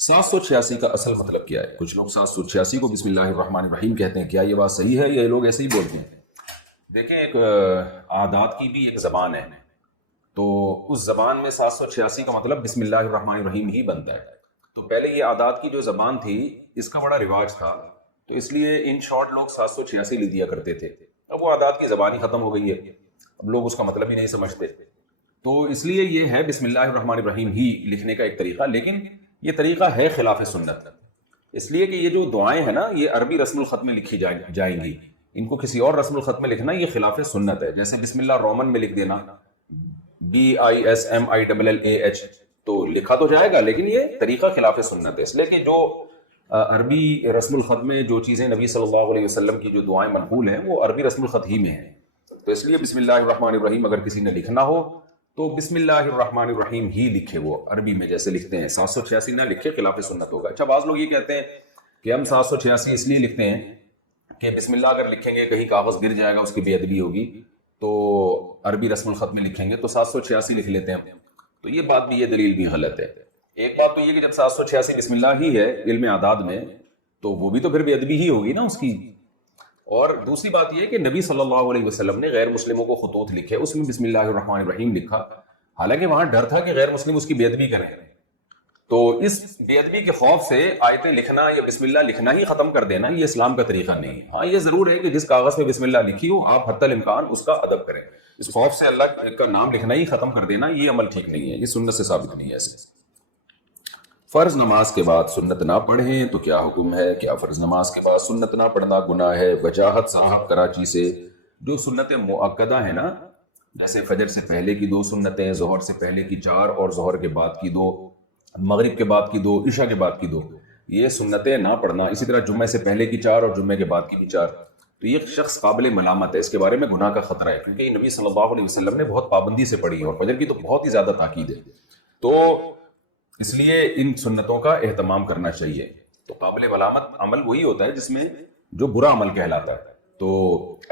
786 کا اصل مطلب کیا ہے؟ کچھ لوگ 786 کو بسم اللہ الرحمن الرحیم کہتے ہیں، کیا یہ بات صحیح ہے یا یہ لوگ ایسے ہی بولتے ہیں؟ دیکھیں، ایک عادات کی بھی ایک زبان ہے، تو اس زبان میں 786 کا مطلب بسم اللہ الرحمن الرحیم ہی بنتا ہے۔ تو پہلے یہ عادات کی جو زبان تھی اس کا بڑا رواج تھا، تو اس لیے ان شارٹ لوگ 786 لکھ دیا کرتے تھے۔ اب وہ عادات کی زبان ہی ختم ہو گئی ہے، اب لوگ اس کا مطلب ہی نہیں سمجھتے، تو اس لیے یہ ہے بسم اللہ الرحمن الرحیم ہی لکھنے کا ایک طریقہ، لیکن یہ طریقہ ہے خلاف سنت، اس لیے کہ یہ جو دعائیں ہیں نا یہ عربی رسم الخط میں لکھی جائیں گی، ان کو کسی اور رسم الخط میں لکھنا یہ خلاف سنت ہے۔ جیسے بسم اللہ رومن میں لکھ دینا BISMILLAH، تو لکھا تو جائے گا لیکن یہ طریقہ خلاف سنت ہے، اس لیے کہ جو عربی رسم الخط میں جو چیزیں نبی صلی اللہ علیہ وسلم کی جو دعائیں منقول ہیں وہ عربی رسم الخط ہی میں ہیں، تو اس لیے بسم اللہ الرحمن الرحیم اگر کسی نے لکھنا ہو تو بسم اللہ الرحمن الرحیم ہی لکھے، وہ عربی میں جیسے لکھتے ہیں، 786 نہ لکھے، خلاف سنت ہوگا۔ اچھا، بعض لوگ یہ کہتے ہیں کہ ہم 786 اس لیے لکھتے ہیں کہ بسم اللہ اگر لکھیں گے کہیں کاغذ گر جائے گا، اس کی بے ادبی ہوگی، تو عربی رسم الخط میں لکھیں گے تو 786 لکھ لیتے ہیں، تو یہ بات بھی، یہ دلیل بھی غلط ہے۔ ایک بات تو یہ کہ جب 786 بسم اللہ ہی ہے علم اعداد میں، تو وہ بھی تو پھر بے ادبی ہی ہوگی نا اس کی۔ اور دوسری بات یہ کہ نبی صلی اللہ علیہ وسلم نے غیر مسلموں کو خطوط لکھے، اس میں بسم اللہ الرحمن الرحیم لکھا، حالانکہ وہاں ڈر تھا کہ غیر مسلم اس کی بے ادبی کریں، تو اس بے ادبی کے خوف سے آیتیں لکھنا یا بسم اللہ لکھنا ہی ختم کر دینا یہ اسلام کا طریقہ نہیں ہے۔ ہاں، یہ ضرور ہے کہ جس کاغذ میں بسم اللہ لکھی ہو آپ حتی الامکان اس کا ادب کریں، اس خوف سے اللہ کا نام لکھنا ہی ختم کر دینا یہ عمل ٹھیک نہیں ہے، یہ سنت سے ثابت نہیں ہے۔ ایسے فرض نماز کے بعد سنت نہ پڑھیں تو کیا حکم ہے؟ کیا فرض نماز کے بعد سنت نہ پڑھنا گناہ ہے؟ وجاہت صاحب کراچی سے۔ جو سنت مؤکدہ ہیں نا، جیسے فجر سے پہلے کی 2 سنتیں، ظہر سے پہلے کی 4 اور ظہر کے بعد کی 2، مغرب کے بعد کی 2، عشاء کے بعد کی 2، یہ سنتیں نہ پڑھنا، اسی طرح جمعہ سے پہلے کی 4 اور جمعہ کے بعد کی بھی 4، تو یہ شخص قابل ملامت ہے، اس کے بارے میں گناہ کا خطرہ ہے، کیونکہ یہ نبی صلی اللہ علیہ وسلم نے بہت پابندی سے پڑھی ہے، اور فجر کی تو بہت ہی زیادہ تاکید ہے، تو اس لیے ان سنتوں کا اہتمام کرنا چاہیے۔ تو قابل ملامت عمل وہی ہوتا ہے جس میں جو برا عمل کہلاتا ہے، تو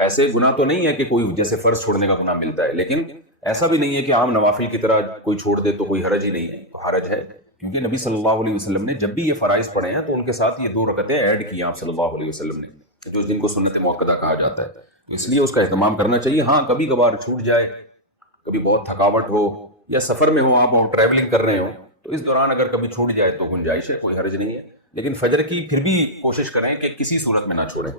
ایسے گناہ تو نہیں ہے کہ کوئی جیسے فرض چھوڑنے کا گناہ ملتا ہے، لیکن ایسا بھی نہیں ہے کہ عام نوافل کی طرح کوئی چھوڑ دے تو کوئی حرج ہی نہیں ہے، تو حرج ہے، کیونکہ نبی صلی اللہ علیہ وسلم نے جب بھی یہ فرائض پڑھے ہیں تو ان کے ساتھ یہ 2 رکعتیں ایڈ کی آپ صلی اللہ علیہ وسلم نے، جو جن کو سنت مؤکدہ کہا جاتا ہے، تو اس لیے اس کا اہتمام کرنا چاہیے۔ ہاں، کبھی کبھار چھوٹ جائے، کبھی بہت تھکاوٹ ہو یا سفر میں ہو آپ، ٹریولنگ کر رہے ہو، تو اس دوران اگر کبھی چھوٹ جائے تو گنجائش ہے، کوئی حرج نہیں ہے، لیکن فجر کی پھر بھی کوشش کریں کہ کسی صورت میں نہ چھوڑیں۔